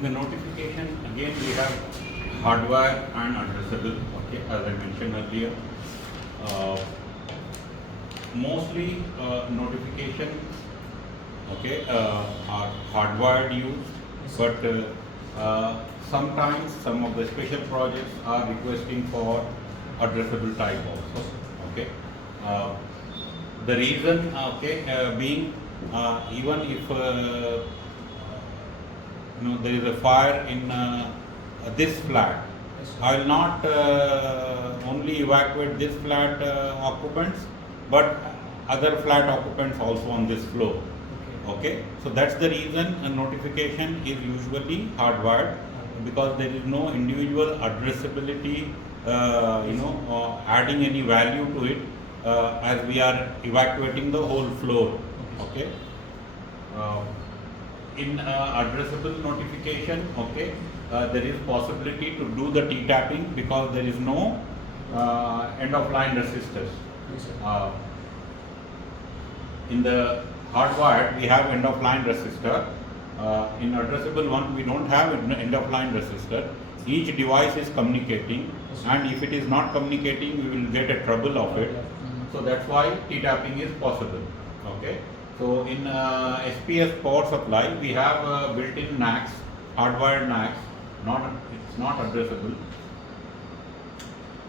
In the notification, again we have hardware and addressable. Okay, as I mentioned earlier, mostly notification, okay, are hardwired used, but sometimes some of the special projects are requesting for addressable type also. Okay, the reason, being even if there is a fire in this flat, I will not only evacuate this flat occupants, but other flat occupants also on this floor. Okay, so that's the reason a notification is usually hardwired, because there is no individual addressability, adding any value to it as we are evacuating the whole floor. Okay. In addressable notification, okay, there is possibility to do the T-tapping because there is no end of line resistors. In the hardwired, we have end of line resistor. In addressable one, we don't have end of line resistor. Each device is communicating, and if it is not communicating, we will get a trouble of it. So that's why T-tapping is possible. Okay. So in SPS power supply, we have built-in NACs, hardwired NACs. It's not addressable.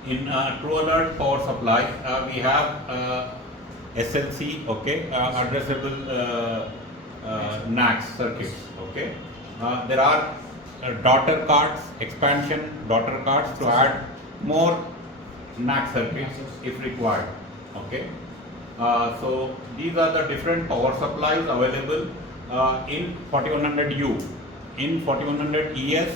In True Alert power supply, we have SLC, okay, addressable NACs circuits. Okay, there are daughter cards, expansion daughter cards to add more NAC circuits if required. Okay. So these are the different power supplies available in 4100U. In 4100ES,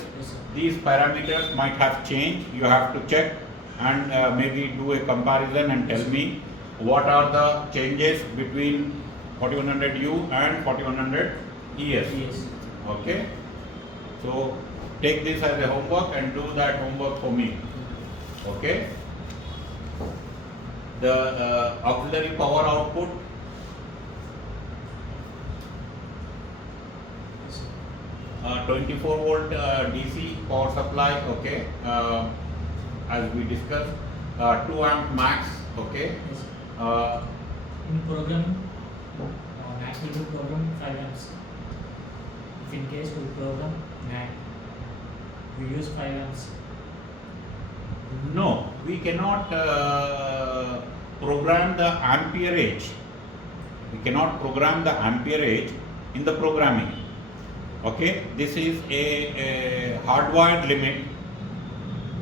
these parameters might have changed. You have to check and maybe do a comparison and tell me what are the changes between 4100U and 4100ES. Okay. So take this as a homework and do that homework for me. Okay. The auxiliary power output, uh, 24 volt DC power supply, okay, as we discussed, 2 amp max, okay. In programming, NAC will do program 5 amps. If in case we program NAC, we use 5 amps. No, we cannot program the amperage. We cannot program the amperage in the programming. Okay, this is a hardwired limit.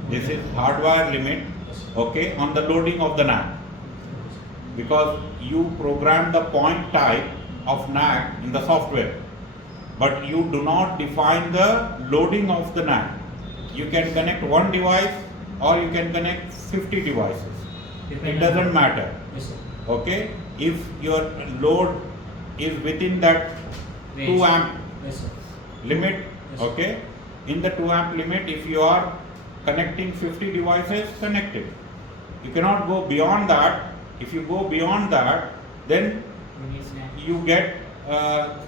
This is hardwired limit. Okay, on the loading of the NAC, because you program the point type of NAC in the software, but you do not define the loading of the NAC. You can connect one device or you can connect 50 devices. It doesn't matter. Yes, okay, if your load is within that 2 amp limit, okay, in the 2 amp limit, if you are connecting 50 devices, connect it. You cannot go beyond that. If you go beyond that, then you get the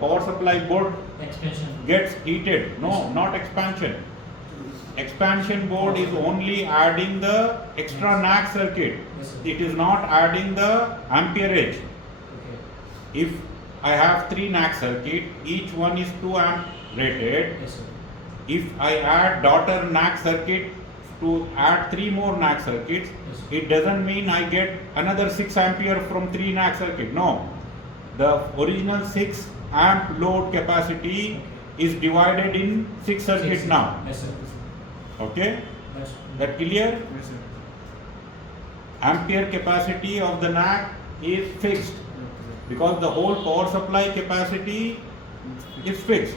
power supply board expansion gets heated. No, not expansion. Expansion board is only adding the extra NAC circuit. It is not adding the amperage. If I have 3 NAC circuit, each one is 2 amp rated. If I add daughter NAC circuit to add 3 more NAC circuits, it doesn't mean I get another 6 ampere from 3 NAC circuit. No, the original 6 amp load capacity is divided in 6 circuits now. Okay, that clear? Ampere capacity of the NAC is fixed because the whole power supply capacity is fixed.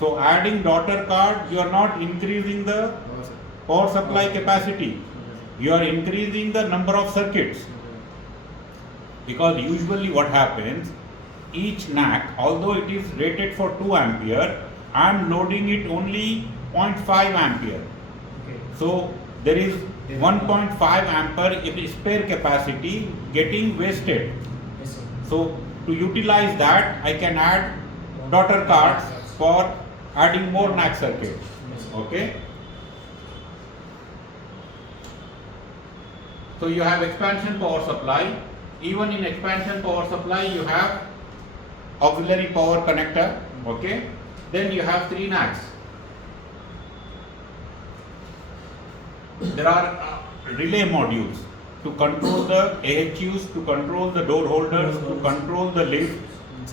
So adding daughter card, you are not increasing the power supply capacity. You are increasing the number of circuits. Because usually what happens, each NAC, although it is rated for 2 ampere, I am loading it only 0.5 ampere. So there is 1.5 ampere spare capacity getting wasted. So to utilize that, I can add daughter cards for adding more NAC circuits. Okay. So you have expansion power supply. Even in expansion power supply, you have auxiliary power connector. Okay. Then you have 3 NACs. There are relay modules to control the AHUs, to control the door holders, to control the lift.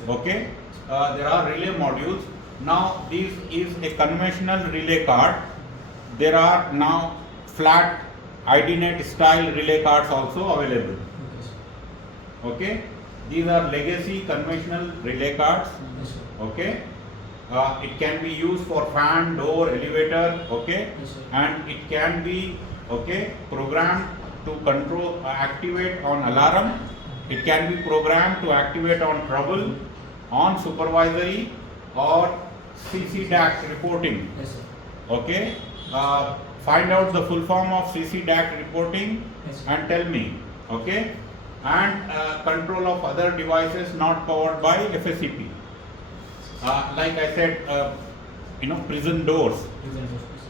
Okay. There are relay modules. Now this is a conventional relay card. There are now flat IDNet style relay cards also available. Okay. These are legacy conventional relay cards. Okay. It can be used for fan, door, elevator. Okay. And it can be programmed to control, activate on alarm. It can be programmed to activate on trouble, on supervisory or CC DAC reporting. Okay. Find out the full form of CC DAC reporting and tell me. Okay. And control of other devices not powered by FSCP. Like I said, prison doors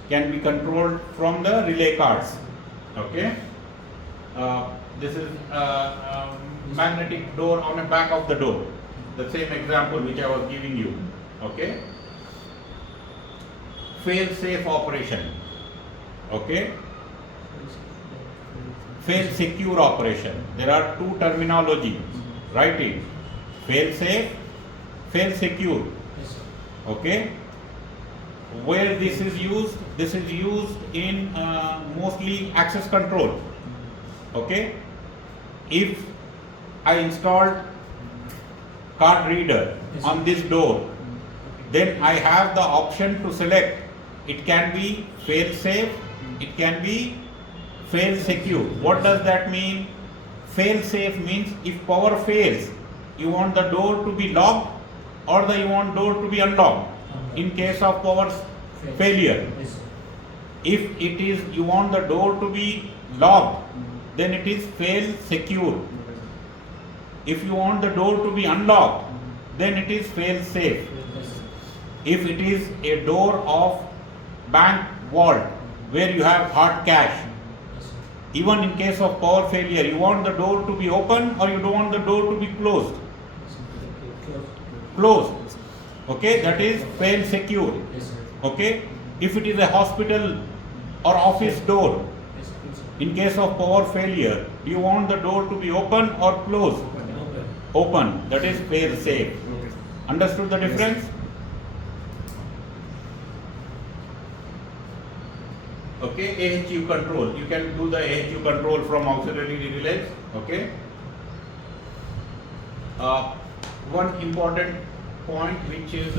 can be controlled from the relay cards. Okay. This is magnetic door on the back of the door. The same example which I was giving you. Okay. Fail safe operation. Okay. Fail secure operation. There are two terminology. Write it. Fail safe, fail secure. Okay. Where this is used? This is used in mostly access control. Okay. If I installed card reader on this door, then I have the option to select. It can be fail safe, it can be fail secure. What does that mean? Fail safe means if power fails, you want the door to be locked or you want door to be unlocked in case of power failure. If it is you want the door to be locked, then it is fail secure. If you want the door to be unlocked, then it is fail safe. If it is a door of bank vault where you have hard cash, even in case of power failure, you want the door to be open or you don't want the door to be closed? Closed. Okay, that is fail secure. Okay, if it is a hospital or office door, in case of power failure, do you want the door to be open or closed? Open. That is fail safe. Understood the difference? Okay, AHU control. You can do the AHU control from auxiliary relays. Okay. One important point which is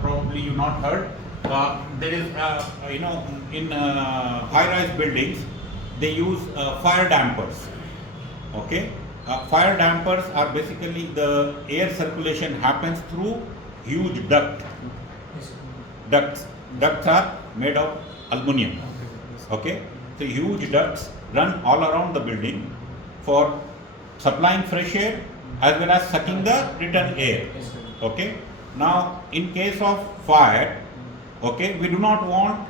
probably you not heard. There is in high-rise buildings they use fire dampers. Okay. Fire dampers are basically the air circulation happens through huge ducts. Ducts are made of aluminum. Okay, so huge ducts run all around the building for supplying fresh air as well as sucking the return air. Okay, now in case of fire, okay, we do not want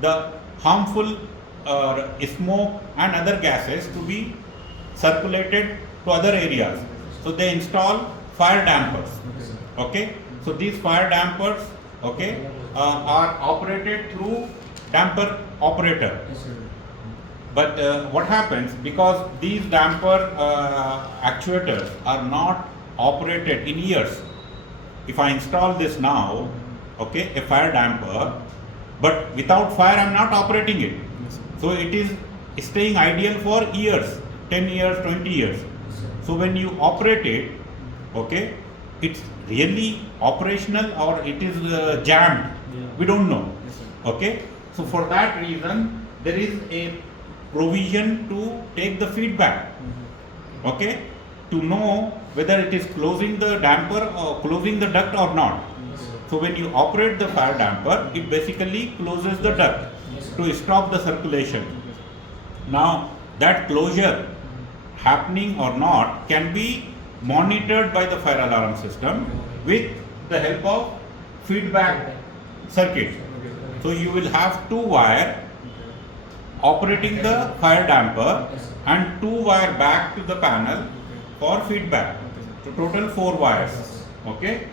the harmful smoke and other gases to be circulated to other areas. So they install fire dampers. Okay, so these fire dampers, okay, are operated through damper operator. But what happens, because these damper actuators are not operated in years. If I install this now, okay, a fire damper, but without fire I am not operating it. So it is staying ideal for years, 10 years, 20 years. So when you operate it, okay, it's really operational or it is jammed. We don't know. Okay. So for that reason, there is a provision to take the feedback, okay, to know whether it is closing the damper or closing the duct or not. So when you operate the fire damper, it basically closes the duct to stop the circulation. Now that closure happening or not can be monitored by the fire alarm system with the help of feedback circuit. Okay, sir. So you will have 2 wire operating the fire damper Yes, sir. and 2 wire back to the panel for feedback. Okay, sir. So total 4 wires. Yes. Okay.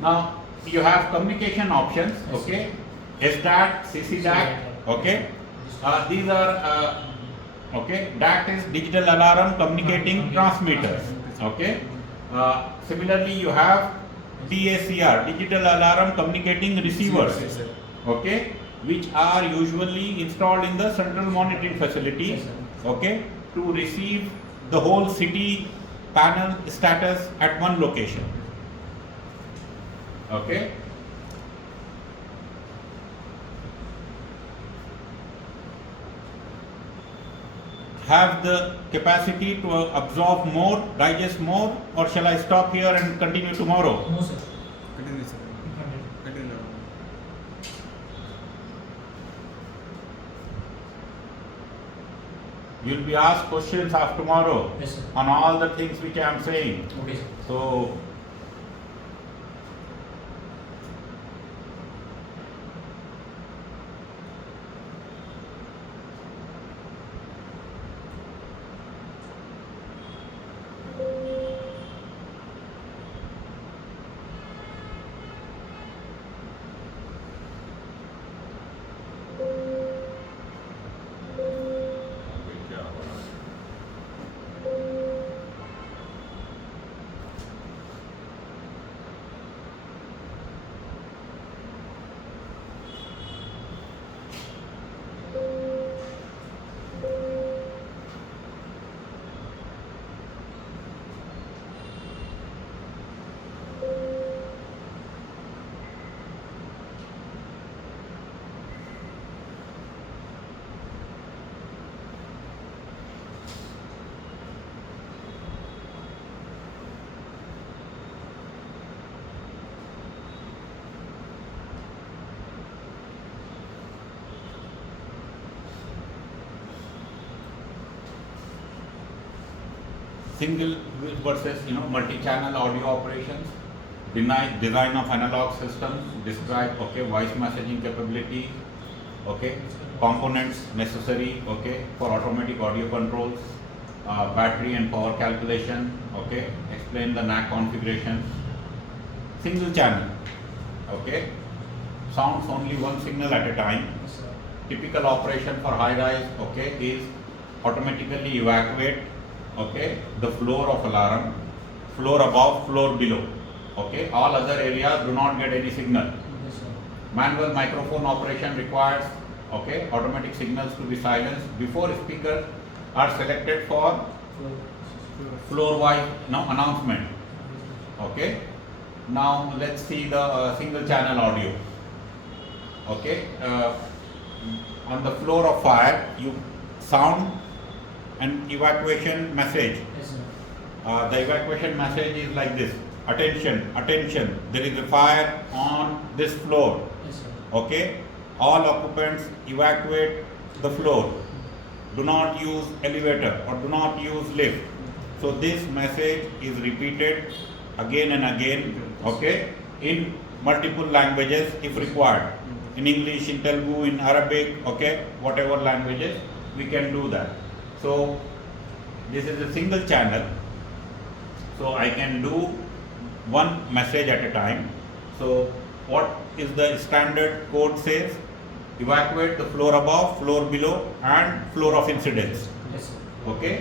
Now you have communication options. Yes. Okay. SDAT, CCDAT. Okay. These are okay. DAT is digital alarm communicating transmitters. Okay. Similarly, you have DACR, digital alarm communicating receivers. Yes, sir. Okay, which are usually installed in the central monitoring facility. Yes, sir. Okay, to receive the whole city panel status at one location. Okay. Have the capacity to absorb more, digest more, or shall I stop here and continue tomorrow? No, sir. Continue, sir. Continue. Continue. You'll be asked questions of tomorrow Yes, sir. on all the things which I am saying. Okay, sir. So, single versus multi-channel audio operations, design of analog systems, describe voice messaging capability, components necessary for automatic audio controls, battery and power calculation, explain the NAC configuration, single channel, sounds only one signal at a time. Yes, sir. Typical operation for high rise is automatically evacuate the floor of alarm, floor above, floor below. All other areas do not get any signal. Yes, sir. Manual microphone operation requires automatic signals to be silenced before speakers are selected for floor wise announcement. Now let's see the single channel audio. On the floor of fire, you sound an evacuation message. Yes, sir. The evacuation message is like this: attention, attention, there is a fire on this floor. Yes, sir. All occupants evacuate the floor. Do not use elevator or do not use lift. So this message is repeated again and again, in multiple languages if required. In English, in Telugu, in Arabic, whatever languages, we can do that. So this is a single channel. So I can do one message at a time. So what is the standard code says? Evacuate the floor above, floor below, and floor of incidence. Yes, sir.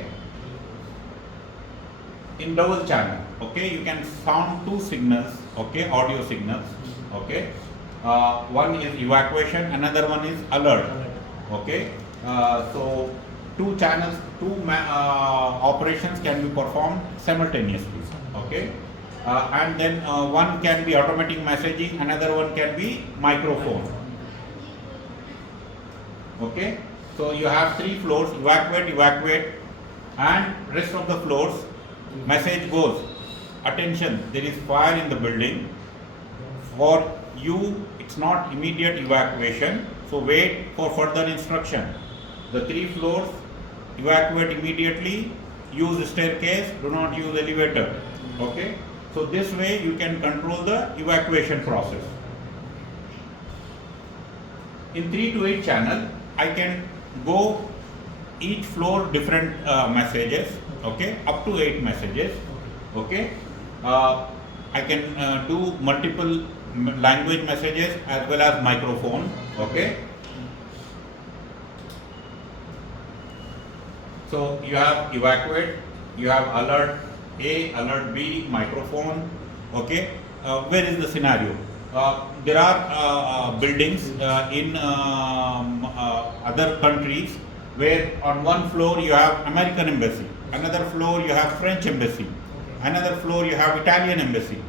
In double channel, you can sound two signals, audio signals. One is evacuation, another one is alert. So two channels, operations can be performed simultaneously. And then one can be automatic messaging, another one can be microphone. So you have three floors: evacuate, and rest of the floors. Message goes: attention, there is fire in the building. For you, it's not immediate evacuation, so wait for further instruction. The three floors evacuate immediately, use staircase, do not use elevator. Okay, so this way you can control the evacuation process. In 3 to 8 channel, I can go each floor different messages, okay, up to 8 messages, okay. I can do multiple language messages as well as microphone, okay. So you have evacuate, you have alert A, alert B, microphone, okay. Where is the scenario? There are buildings in other countries where on one floor you have American embassy, another floor you have French embassy, another floor you have Italian embassy.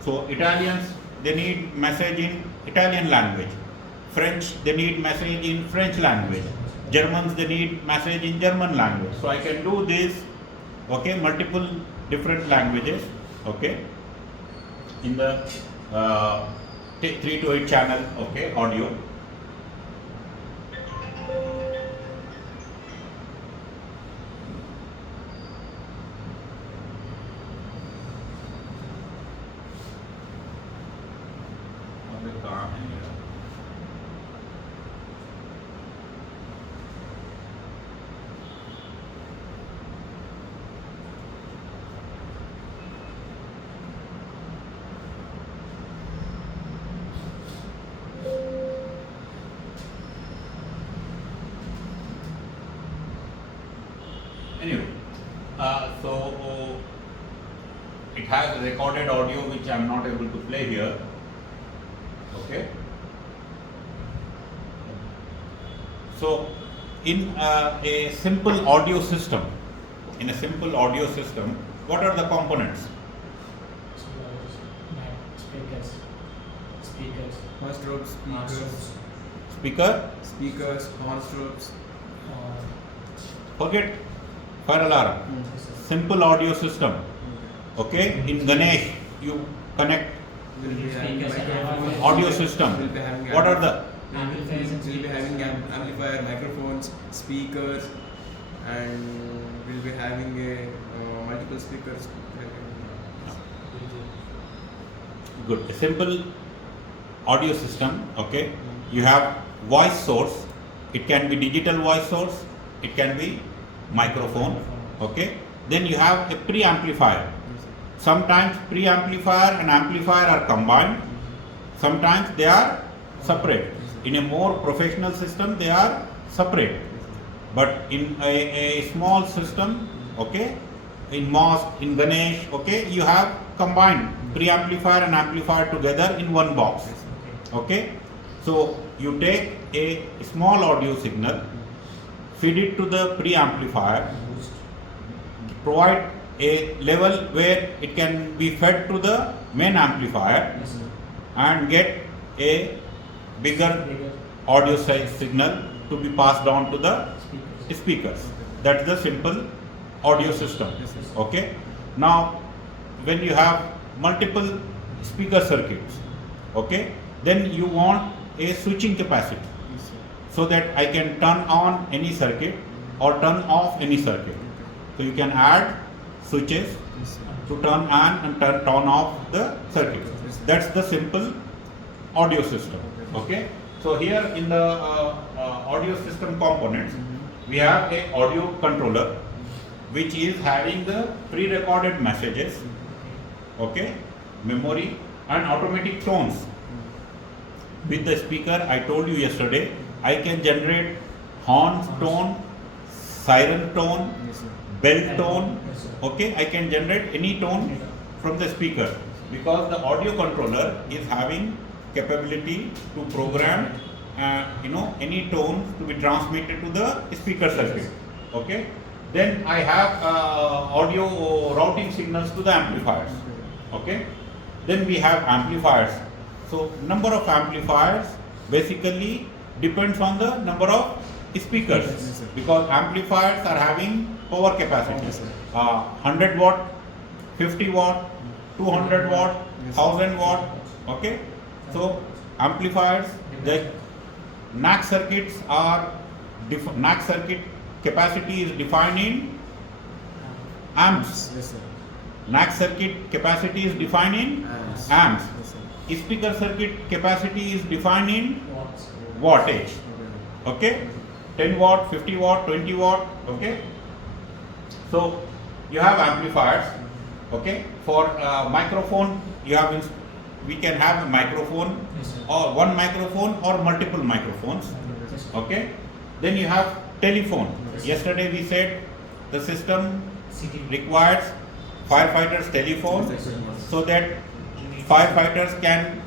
So Italians, they need message in Italian language. French, they need message in French language. Germans, they need message in German language. So I can do this, okay, multiple different languages, okay, in the 3 to 8 channel, okay, audio. Anyway, so it has recorded audio which I am not able to play here. Okay. So in a simple audio system, what are the components? Speakers, Horn strobes, Speaker, horn strobes. forget fire alarm. Simple audio system. Okay. In Ganesh, you connect We'll be having Speakers and microphones. audio system. We'll be having What are the amplifiers and We'll be having amplifier, microphones, speakers, and we'll be having a multiple speakers. good? A simple audio system. Okay. You have voice source. It can be digital voice source. It can be microphone. Okay. Then you have a preamplifier. Sometimes preamplifier and amplifier are combined. Sometimes they are separate. In a more professional system, they are separate. But in a small system, okay, in mosque, in Ganesh, okay, you have combined preamplifier and amplifier together in one box. Okay. So you take a small audio signal, feed it to the preamplifier, provide a level where it can be fed to the main amplifier and get a bigger audio size signal to be passed on to the speakers. That's the simple audio system. Okay. Now when you have multiple speaker circuits, okay, then you want a switching capacity so that I can turn on any circuit or turn off any circuit. So you can add switches to turn on and turn off the circuit. That's the simple audio system. Okay. So here in the audio system components, we have a audio controller which is having the pre-recorded messages, okay, memory and automatic tones. With the speaker, I told you yesterday, I can generate horn tone, siren tone, bell tone, okay, I can generate any tone from the speaker because the audio controller is having capability to program any tone to be transmitted to the speaker circuit. Okay. Then I have audio routing signals to the amplifiers. Okay. Then we have amplifiers. So number of amplifiers basically depends on the number of speakers because amplifiers are having power capacity. 100 watt, 50 watt, 200 watt, 1000 watt. Okay. So amplifiers, the NAC circuits are NAC circuit capacity is defined in amps. Yes, sir. NAC circuit capacity is defined in Amps. amps. Yes, sir. Speaker circuit capacity is defined in Watts. wattage. Okay. Okay, 10 watt, 50 watt, 20 watt. Okay, so you have amplifiers. Okay, for microphone you have we can have a microphone Yes, sir. or one microphone or multiple microphones. Yes, sir. Okay, then you have telephone. Yes. Yesterday we said the system City. requires firefighters telephone so that firefighters can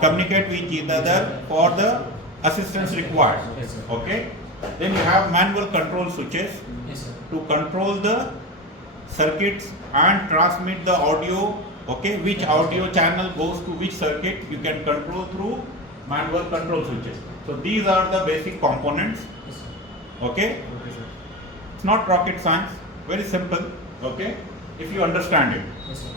communicate with each other for the assistance required. Yes, sir. Okay, then you have manual control switches Yes, sir. to control the circuits and transmit the audio. Okay, which audio channel goes to which circuit you can control through manual control switches. So these are the basic components. Yes, sir. Okay, Okay, sir. it's not rocket science, very simple. Okay, if you understand it. Yes, sir.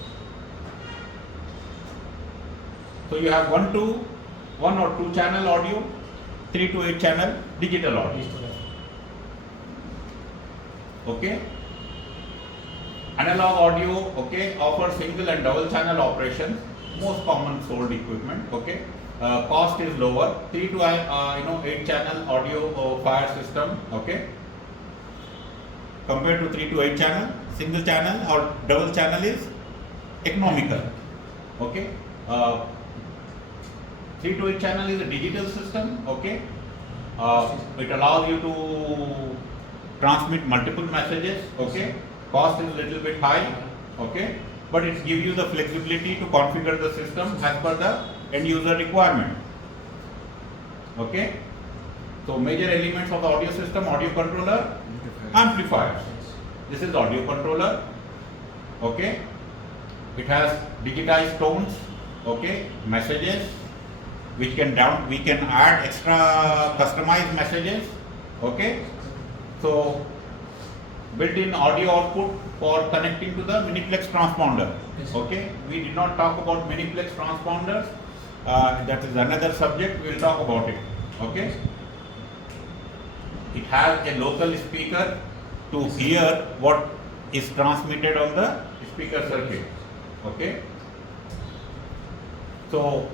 So you have one or two channel audio, 3 to 8 channel digital audio. Yes, sir. Okay, analog audio, okay, offers single and double channel operation, most common sold equipment. Okay, cost is lower. 3 to 8 channel audio fire system. Okay, compared to 3 to 8 channel, single channel or double channel is economical. Okay, 3 to 8 channel is a digital system. Okay, it allows you to transmit multiple messages. Okay, cost is a little bit high. Okay, but it gives you the flexibility to configure the system as per the end user requirement. Okay, so major elements of the audio system: audio controller, amplifiers. This is audio controller. Okay, it has digitized tones. Okay, messages which can we can add extra customized messages. Okay, so built-in audio output for connecting to the miniplex transponder. Yes. Okay, we did not talk about miniplex transponders. That is another subject. We will talk about it. Okay, it has a local speaker to hear what is transmitted on the speaker circuit. Okay, so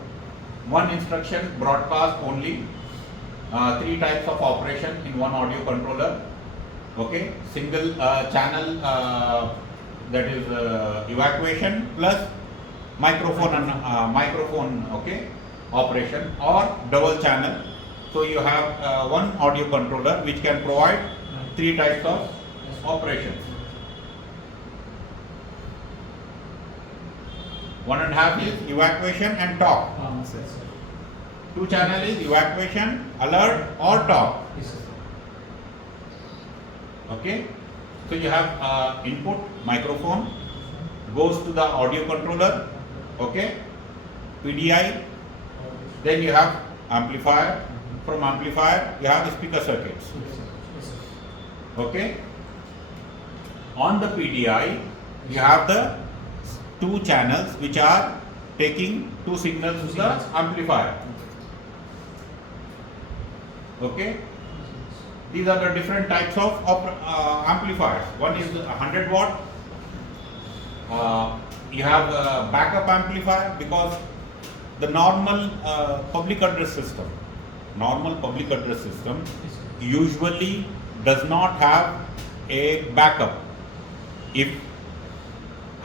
one instruction broadcast only. 3 types of operation in one audio controller. Okay, single channel, that is evacuation plus microphone and microphone. Okay, operation, or double channel. So you have one audio controller which can provide 3 types of operations. 1.5 is evacuation and talk. Yes, sir. 2 channel is evacuation, alert or talk. Yes, sir. Okay, so you have input microphone goes to the audio controller. Okay, PDI. Then you have amplifier. From amplifier you have speaker circuits. Yes, sir. Okay, on the PDI you have the 2 channels which are taking 2 signals to the amplifier. Okay, these are the different types of amplifiers. One is 100 watt. You have a backup amplifier, because the normal public address system Yes, sir. usually does not have a backup. If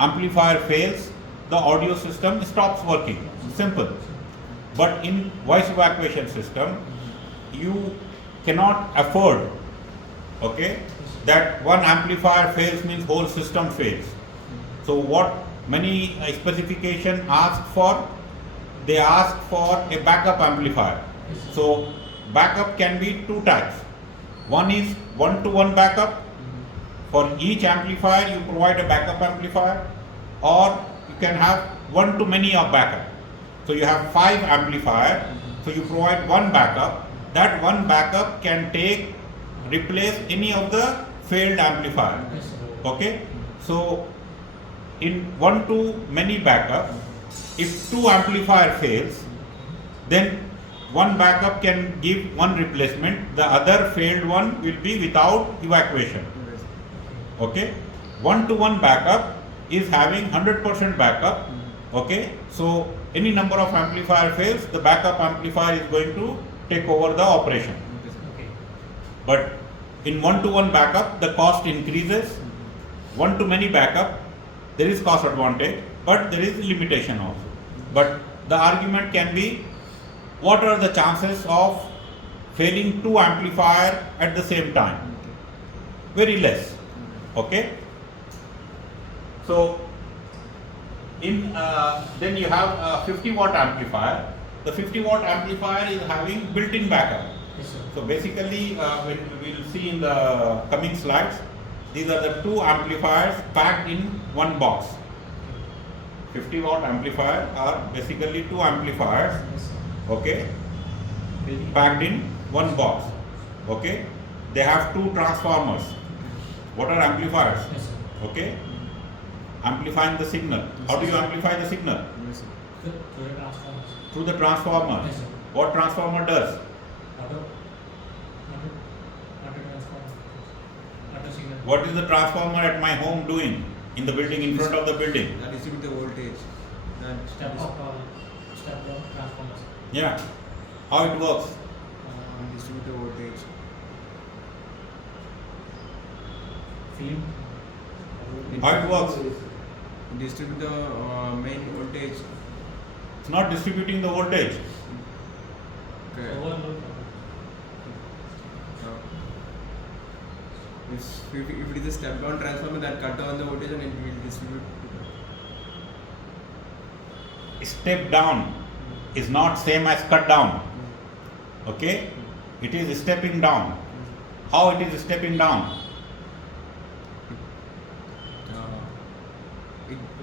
amplifier fails, the audio system stops working. Simple. But in voice evacuation system, you cannot afford, okay, that one amplifier fails means whole system fails. So what many specification ask for, they ask for a backup amplifier. So backup can be 2 types. One is 1-to-1 backup. For each amplifier you provide a backup amplifier, or you can have 1-to-many of backup. So you have 5 amplifiers, so you provide 1 backup. That 1 backup can replace any of the failed amplifier. Yes, sir. Okay, so in 1-to-many backup, if 2 amplifier fails, then 1 backup can give 1 replacement, the other failed one will be without evacuation. Okay, 1-to-1 backup is having 100% backup. Okay, so any number of amplifier fails, the backup amplifier is going to take over the operation. Okay, sir. Okay. But in 1-to-1 backup, the cost increases. One-to-many backup, there is cost advantage, but there is limitation also. But the argument can be, what are the chances of failing two amplifier at the same time? Okay. Very less. Okay. So then you have a 50-watt amplifier. The 50-watt amplifier is having built-in backup. Yes, sir. So basically, when we will see in the coming slides, these are the two amplifiers packed in one box. 50-watt amplifier are basically two amplifiers, Yes, sir. okay, Building. packed in one box. Okay, they have two transformers. What are amplifiers? Yes, sir. Okay, amplifying the signal. How do you amplify the signal? Yes, sir. To the transformers. Through the transformer. Yes, sir. What transformer does? Auto transformer. Auto signal. What is the transformer at my home doing in the building, in front of the building? That distribute the voltage. That Step up or step down transformers. Yeah. How it works? distribute the voltage. Film. How it works? Distribute the main voltage. It's not distributing the voltage. Okay. Overload. If it is a step down transformer, that cut down the voltage and it will distribute. Step down is not same as cut down. Okay? It is stepping down. How it is stepping down?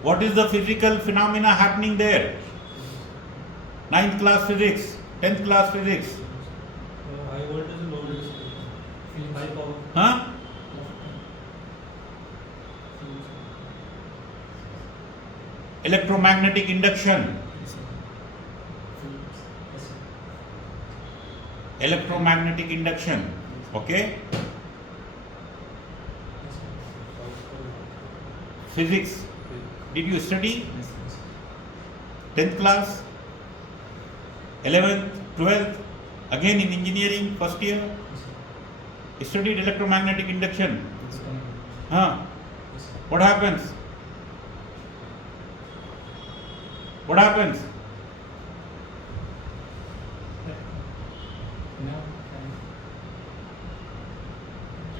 What is the physical phenomena happening there? 9th class physics, 10th class physics. High voltage and low voltage. Film high power. Huh? Electromagnetic induction. Electromagnetic induction. Okay? Physics. Did you study? 10th class? 11th? 12th? Again in engineering, first year? Studied electromagnetic induction. Huh? What happens? What happens?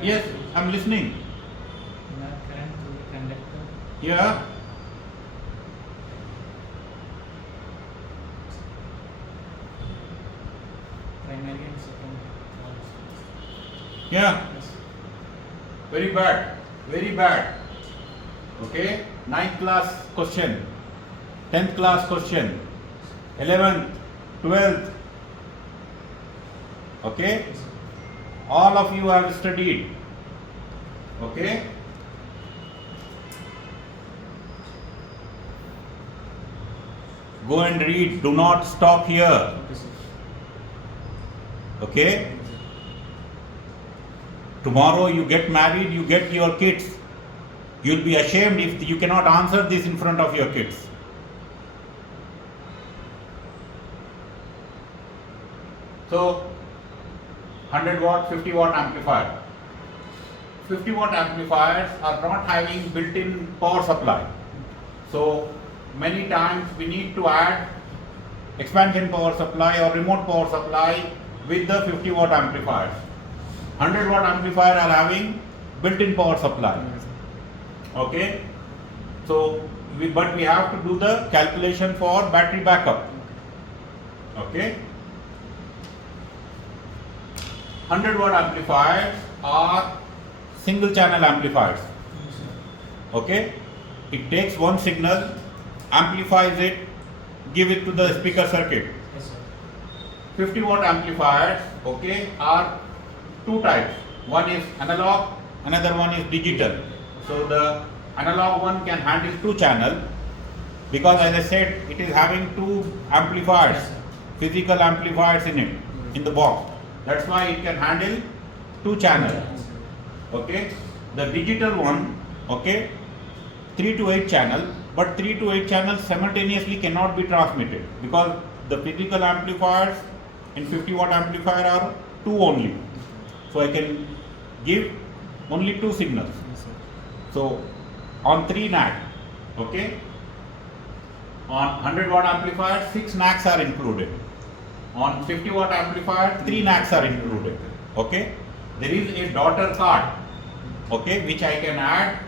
Yes, I'm listening. Current through the conductor. Yeah. Primary and second. Yeah. Yes. Very bad. Very bad. Okay. 9th class question. 10th class question. 11th, 12th. Okay. Yes, sir. All of you have studied. Okay. Go and read. Do not stop here. Okay, sir. Okay. Tomorrow you get married, you get your kids. You'll be ashamed if you cannot answer this in front of your kids. So 100-watt, 50-watt amplifier. 50-watt amplifiers are not having built-in power supply. So many times we need to add expansion power supply or remote power supply with the 50-watt amplifiers. 100-watt amplifier are having built-in power supply. Okay. So but we have to do the calculation for battery backup. Okay. 100-watt amplifiers are single channel amplifiers. Yes, sir. Okay, it takes one signal, amplifies it, give it to the speaker circuit. Yes, sir. 50-watt amplifiers, okay, are two types. One is analog, another one is digital. So the analog one can handle two channel because, as I said, it is having two amplifiers, Yes, sir. physical amplifiers in it, in the box. That's why it can handle two channels. Okay, the digital one, okay, 3 to 8 channel, but 3 to 8 channels simultaneously cannot be transmitted because the physical amplifiers in 50 watt amplifier are 2 only. So I can give only 2 signals. Yes, sir. So on 3 NAC, okay, on 100 watt amplifier 6 NACs are included. On 50 watt amplifier 3 NACs are included. Okay, there is a daughter card, okay, which I can add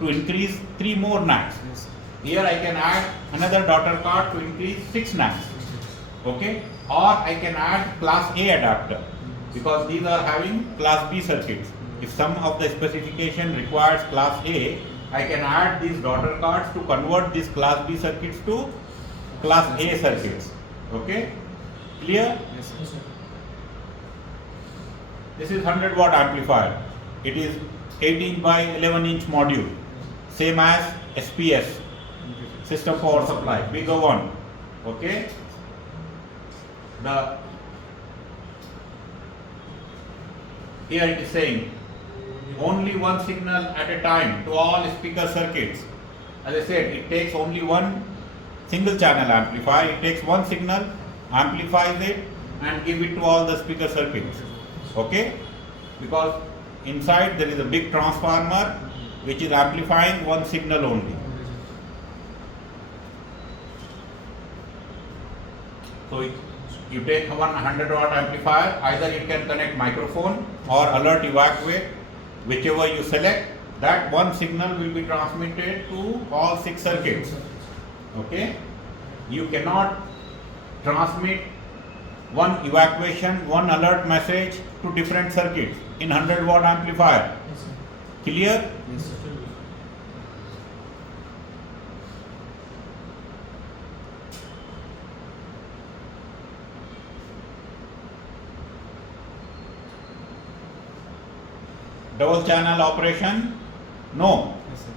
to increase 3 more NACs. Yes, sir. Here I can add another daughter card to increase 6 NACs. Okay, or I can add class A adapter because these are having class B circuits. If some of the specification requires class A, I can add these daughter cards to convert these class B circuits to class A circuits. Okay, clear? Yes, sir. Yes, sir. This is 100 watt amplifier. It is 18 by 11 inch module, same as SPS, system power supply, bigger one. Okay, the here it is saying only one signal at a time to all speaker circuits. As I said, it takes only one single channel amplifier. It takes one signal, amplifies it and give it to all the speaker circuits. Okay, because inside there is a big transformer which is amplifying one signal only. So you take one 100 watt amplifier, either it can connect microphone or alert evacuate, whichever you select, that one signal will be transmitted to all 6 circuits. Okay, you cannot transmit one evacuation, one alert message to different circuits in 100 watt amplifier. Yes, sir. Clear? Yes, sir. Double channel operation? No. Yes, sir.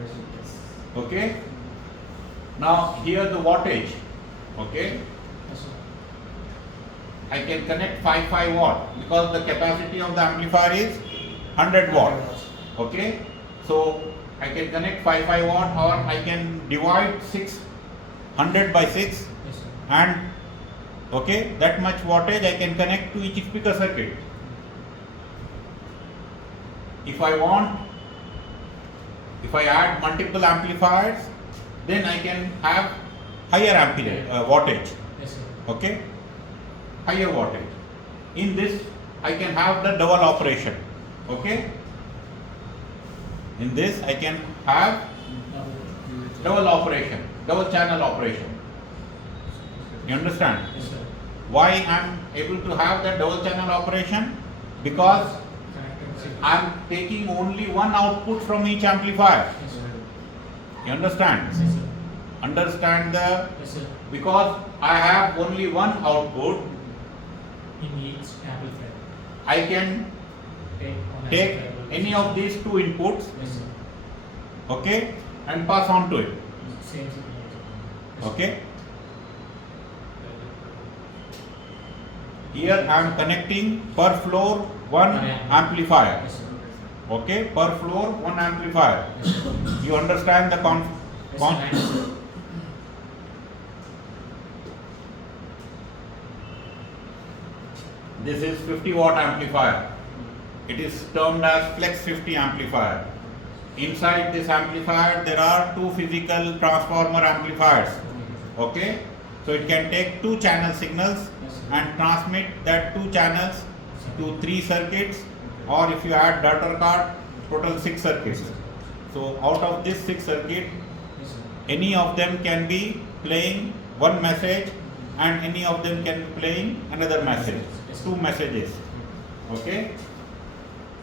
Yes. Okay. Now here the wattage. Okay. Yes, sir. I can connect 5 watt because the capacity of the amplifier is 100 watt. Okay. So I can connect 5 watt or I can divide 100 by 6 Yes, sir. and okay, that much wattage I can connect to each speaker circuit. If I add multiple amplifiers, then I can have higher wattage. Yes, sir. Okay, higher wattage. In this, I can have the double operation. Okay, in this I can have double operation, double channel operation. You understand? Yes, sir. Why I am able to have that double channel operation? Because Connected signal. I am taking only one output from each amplifier. Yes, sir. You understand? Yes, sir. Understand the, Yes, sir. because I have only one output, In each amplifier. I can take any of these 2 inputs, Yes, sir. okay, and pass on to it. Same signal. Yes, sir. Okay. Here I am connecting per floor one amplifier. Yes, sir. Okay, per floor one amplifier. Yes, sir. You understand the Yes, sir. I understand. This is 50 watt amplifier. It is termed as Flex 50 amplifier. Inside this amplifier there are 2 physical transformer amplifiers. Okay, so it can take 2 channel signals Yes, sir. and transmit that 2 channels to 3 circuits, or if you add daughter card, total 6 circuits. So out of this 6 circuit, Yes, sir. any of them can be playing one message and any of them can be playing another message, 2 messages. Okay,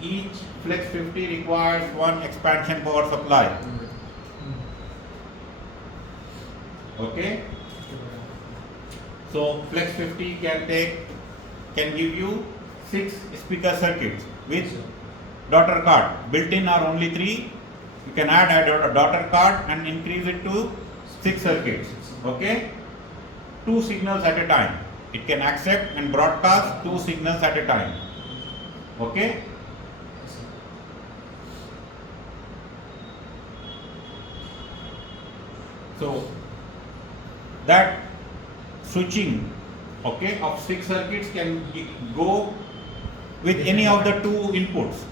each Flex 50 requires one expansion power supply. Okay, so Flex 50 can give you 6 speaker circuits with Yes, sir. daughter card. Built-in are only 3. You can add a daughter card and increase it to 6 circuits. Okay, 2 signals at a time. It can accept and broadcast 2 signals at a time. Okay. Yes, sir. So that switching, okay, of 6 circuits can go with any of the 2 inputs.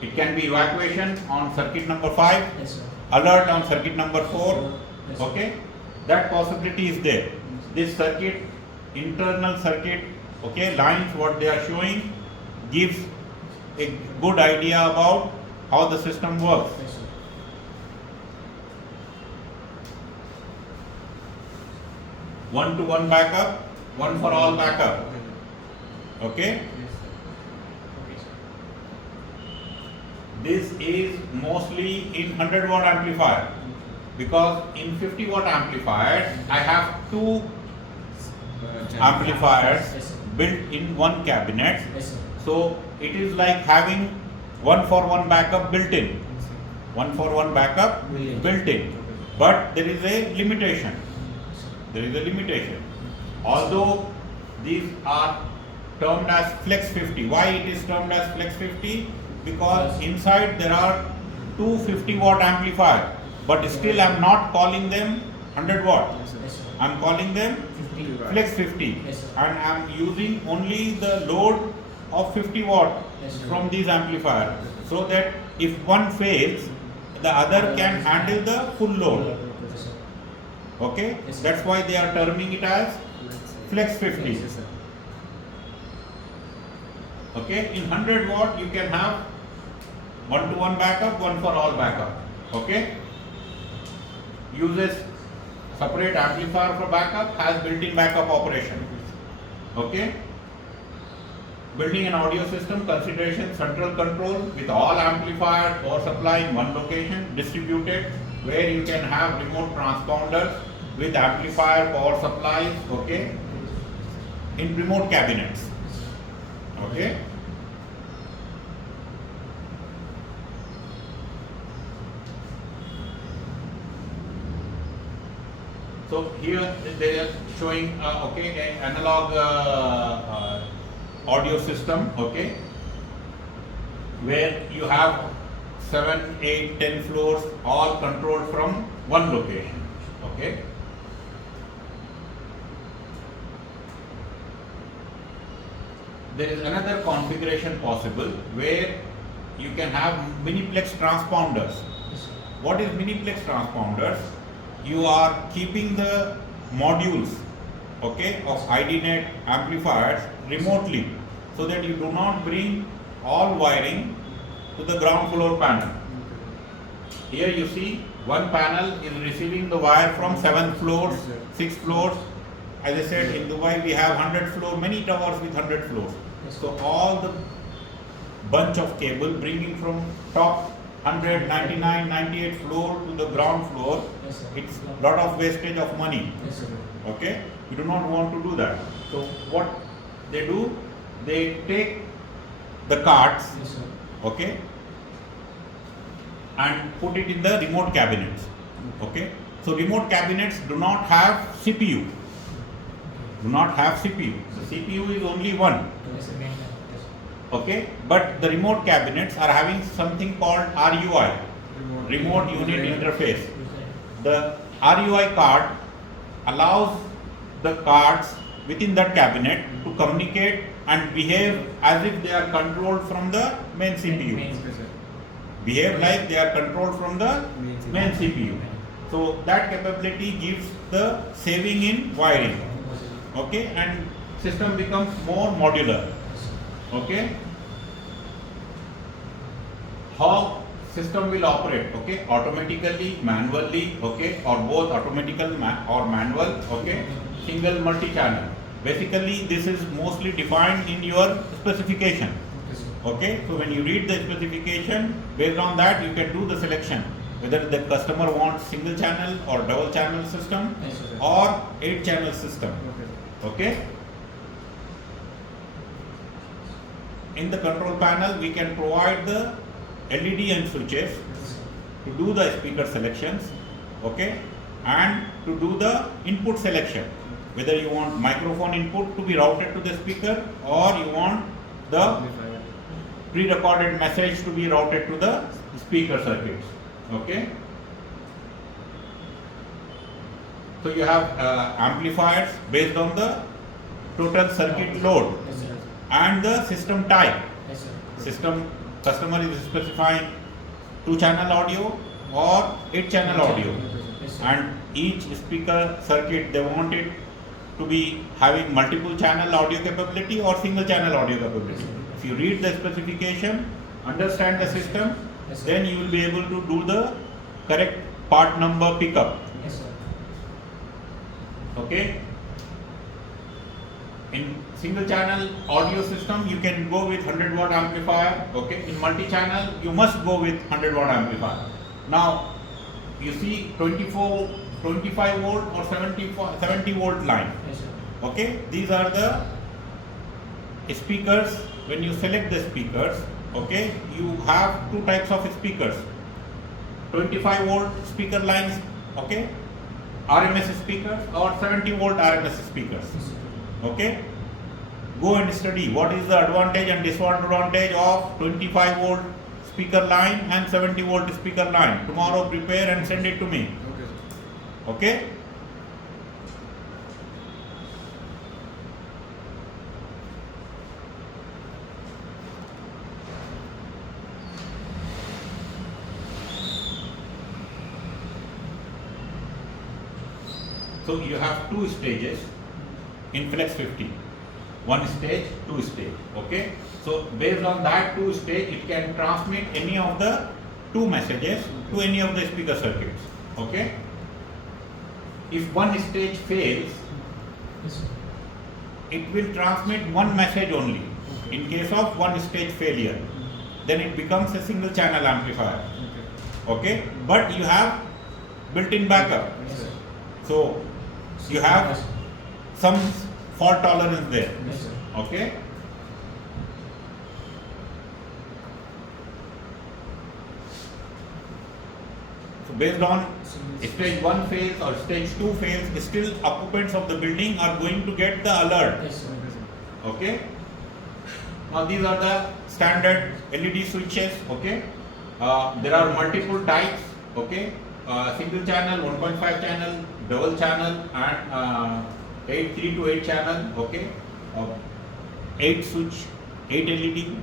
It can be evacuation on circuit number 5, Yes, sir. alert on circuit number 4, Yes, sir. okay. That possibility is there. This circuit, internal circuit, okay, lines what they are showing gives a good idea about how the system works. Yes, sir. One-to-one backup, one for all backup, okay. Yes, sir. Okay, sir. This is mostly in 100-watt amplifier, because in 50-watt amplifiers I have 2 amplifiers Yes, sir. built in one cabinet. Yes, sir. So it is like having 1-for-1 backup built in. 1-for-1 backup built in. But there is a limitation. There is a limitation. Although these are termed as Flex 50. Why it is termed as Flex 50? Because inside there are 2 50-watt amplifiers. But still I am not calling them 100 watt. Yes, sir. Yes, sir. I am calling them 50. Flex 50. Yes, sir. And I am using only the load of 50 watt Yes, sir. from these amplifiers. So that if one fails, the other can handle the full load. Yes, sir. Okay? Yes, sir. That's why they are terming it as Flex 50. Yes, sir. Okay? In 100 watt you can have 1-to-1 backup, 1 for all backup. Okay? Uses separate amplifier for backup, has built-in backup operation. Okay? Building an audio system, consideration central control with all amplifier power supply in one location, distributed, where you can have remote transponders with amplifier power supplies, okay, in remote cabinets. Okay? So here they are showing okay, an analog audio system, okay, where you have 7, 8, 10 floors all controlled from one location. Okay. There is another configuration possible where you can have miniplex transponders. Yes, sir. What is miniplex transponders? You are keeping the modules, okay, of IDNet amplifiers remotely, so that you do not bring all wiring to the ground floor panel. Here you see one panel is receiving the wire from 7 floors, Yes, sir. 6 floors. As I said, in Dubai we have 100 floors, many towers with 100 floors. Yes, So all the bunch of cable bringing from top 100, 99, 98 floor to the ground floor, Yes, sir. it's a lot of wastage of money. Yes, sir. Okay? You do not want to do that. So what they do, they take the cards, Yes, sir. okay, and put it in the remote cabinets. Okay? So remote cabinets do not have CPU. Do not have CPU. The CPU is only one. Yes, sir. Yes, sir. Okay? But the remote cabinets are having something called RUI, remote unit interface. Yes, sir. The RUI card allows the cards within that cabinet to communicate and behave as if they are controlled from the main CPU. Main. Yes, sir. Behave like they are controlled from the main CPU. Main. So that capability gives the saving in wiring. Okay, and system becomes more modular. Yes, sir. Okay. How system will operate? Okay, automatically, manually, okay, or both automatical or manual. Okay, single multi-channel. Basically, this is mostly defined in your specification. Yes, sir. Okay, so when you read the specification, based on that you can do the selection whether the customer wants single channel or double channel system Yes, sir. or 8 channel system. Okay. Okay. In the control panel, we can provide the LED and switches Yes, sir. to do the speaker selections, okay, and to do the input selection. Whether you want microphone input to be routed to the speaker or you want the Amplifier. pre-recorded message to be routed to the speaker circuits. Okay. So you have amplifiers based on the total circuit load Yes, sir. and the system type. Yes, sir. System customer is specifying 2-channel audio or 8-channel audio, Yes, sir. and each speaker circuit they want it to be having multiple channel audio capability or single channel audio capability. If you read the specification, understand the system, Yes, sir. then you will be able to do the correct part number pickup. Yes, sir. Okay. In single channel audio system, you can go with 100-watt amplifier. Okay. In multi-channel, you must go with 100-watt amplifier. Now, you see 25 volt or 70 volt line. Yes, sir. Okay. These are the speakers. When you select the speakers, okay, you have two types of speakers. 25 volt speaker lines. Okay. RMS speakers or 70 volt RMS speakers. Yes, sir. Okay. Go and study what is the advantage and disadvantage of 25 volt speaker line and 70 volt speaker line. Tomorrow prepare and send it to me. Okay, sir. Okay. So you have two stages in Flex 50. One stage, two stage. Okay. So based on that two stage, it can transmit any of the two messages to any of the speaker circuits. Okay. If one stage fails, Yes, sir. it will transmit one message only. In case of one stage failure, then it becomes a single channel amplifier. Okay. Okay. But you have built-in backup. Yes, sir. So you have some fault tolerance there. Yes, sir. Okay. So based on stage 1 fails or stage 2 fails, still occupants of the building are going to get the alert. Yes, sir. Okay, sir. Okay. Now these are the standard LED switches. Okay. There are multiple types. Okay. Single channel, 1.5 channel, double channel, and 3 to 8 channel. Okay. 8 switch, 8 LED,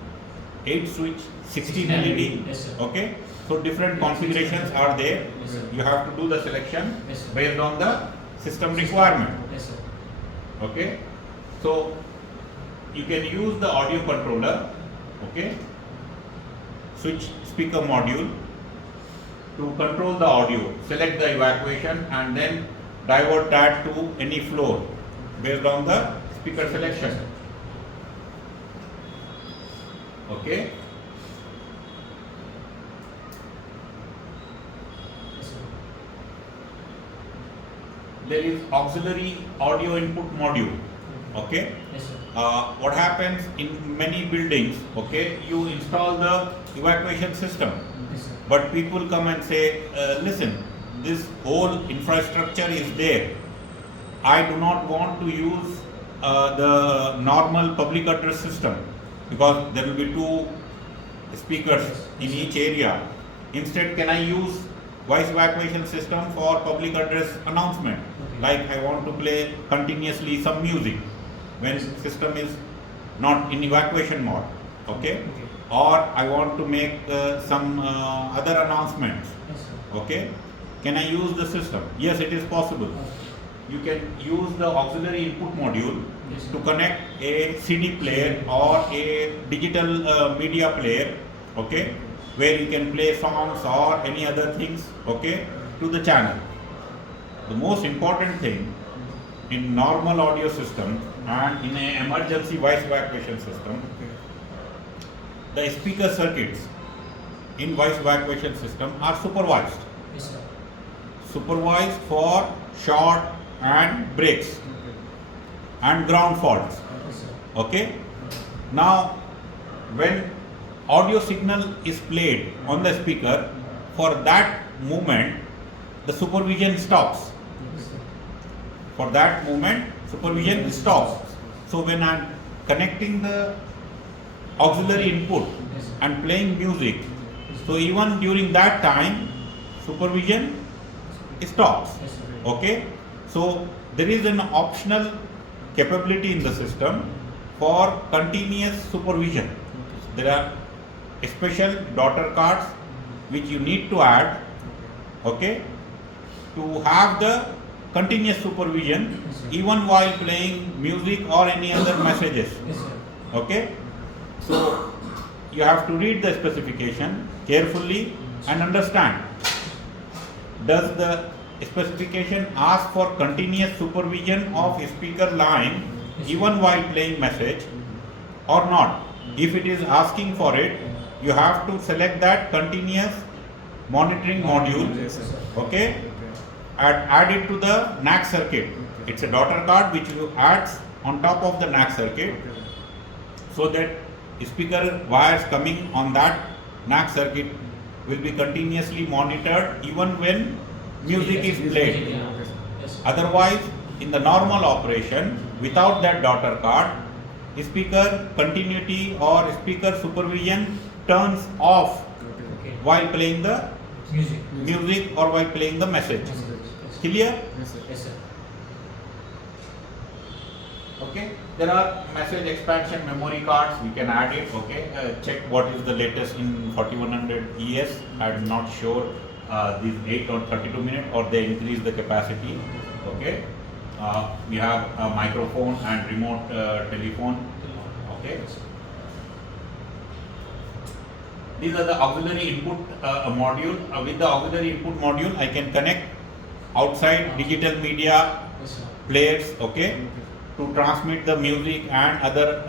8 switch, 16 LED. Yes, sir. Okay. So different configurations are there. Yes, sir. You have to do the selection Yes, sir. based on the system requirement. Yes, sir. Okay. So you can use the audio controller. Okay. Switch speaker module to control the audio. Select the evacuation and then divert that to any floor based on the speaker selection. Okay. Yes, sir. There is auxiliary audio input module. Okay. Yes, sir. What happens in many buildings? Okay, you install the evacuation system, Yes, sir. but people come and say, listen, this whole infrastructure is there. I do not want to use the normal public address system because there will be 2 speakers in each area. Instead, can I use voice evacuation system for public address announcement? Okay. Like I want to play continuously some music when system is not in evacuation mode. Okay? Okay. Or I want to make some other announcements. Yes, sir. Okay? Can I use the system? Yes, it is possible. Okay. You can use the auxiliary input module Yes, sir. to connect a CD player or a digital media player, okay, where you can play songs or any other things, okay, to the channel. The most important thing in normal audio system and in an emergency voice evacuation system, Okay. the speaker circuits in voice evacuation system are supervised. Yes, sir. Supervised for short and breaks Okay. and ground faults. Yes, sir. Okay. Now, when audio signal is played on the speaker, for that moment, the supervision stops. Yes, sir. For that moment, supervision stops. So when I am connecting the auxiliary input Yes, sir. and playing music. So even during that time, supervision stops. Yes, sir. Okay, so there is an optional capability in the system for continuous supervision. There are special daughter cards which you need to add, okay, to have the continuous supervision Yes, sir. even while playing music or any other messages. Yes, sir. Okay, so you have to read the specification carefully and understand, does the specification ask for continuous supervision of speaker line even while playing message or not? If it is asking for it, you have to select that continuous monitoring module, Yes, sir. okay, Okay. add it to the NAC circuit. It's a daughter card which you add on top of the NAC circuit, Okay. so that speaker wires coming on that NAC circuit will be continuously monitored even when music is played. Yeah. Okay, sir. Yes, sir. Otherwise, in the normal operation, without that daughter card, speaker continuity or speaker supervision turns off Okay. Okay. while playing the Music. music or while playing the message. Yes, sir. Yes, sir. Clear? Yes, sir. Yes, sir. Okay. There are message expansion memory cards. We can add it. Okay. Check what is the latest in 4100 ES. I'm not sure these 8 or 32 minute or they increase the capacity. Okay. We have a microphone and remote telephone. Okay. Yes, sir. These are the auxiliary input module. With the auxiliary input module, I can connect outside digital media Yes, sir. players. Okay. To transmit the music and other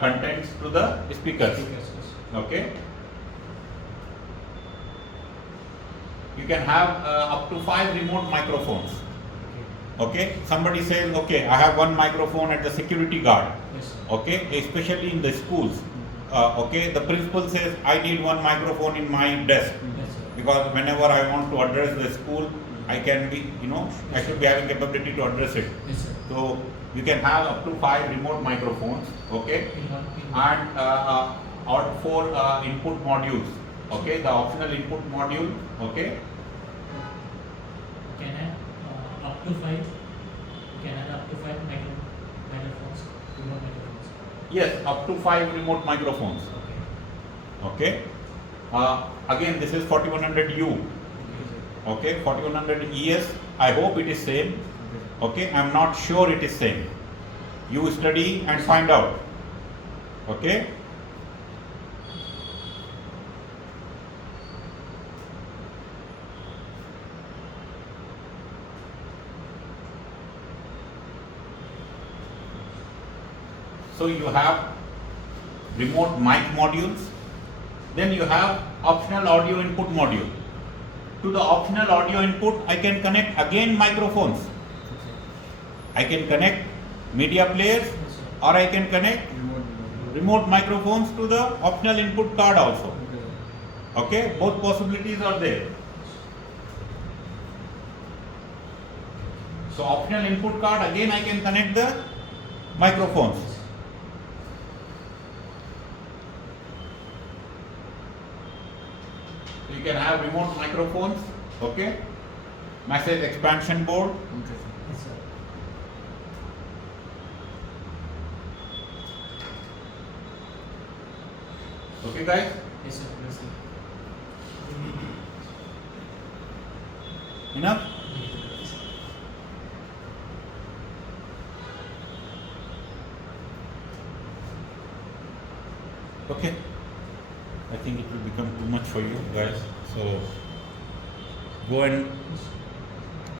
contents to the speakers. Yes, yes. Okay. You can have up to 5 remote microphones. Okay. Okay. Somebody says, okay, I have one microphone at the security guard. Yes, sir. Okay. Especially in the schools. Okay. The principal says, I need one microphone in my desk Yes, sir. because whenever I want to address the school, I can be, I should be having capability to address it. Yes, sir. So you can have up to 5 remote microphones, okay, In one, and or 4 input modules, okay, the optional input module, okay. can add up to 5. You can add up to 5 microphones, remote microphones. Yes, up to 5 remote microphones, Okay. okay. Again, this is 4100U, okay, 4100 ES. I hope it is same, okay. I'm not sure it is same. You study and find out, okay. So you have remote mic modules, then you have optional audio input module. To the optional audio input, I can connect again microphones. I can connect media players Yes, sir. or I can connect remote microphones to the optional input card also. Okay, both possibilities are there. So optional input card, again I can connect the microphones. You can have remote microphones, okay, message expansion board, Yes, sir. okay guys. Yes, sir. Yes, sir. Enough? Okay. I think it will become too much for you guys. So go and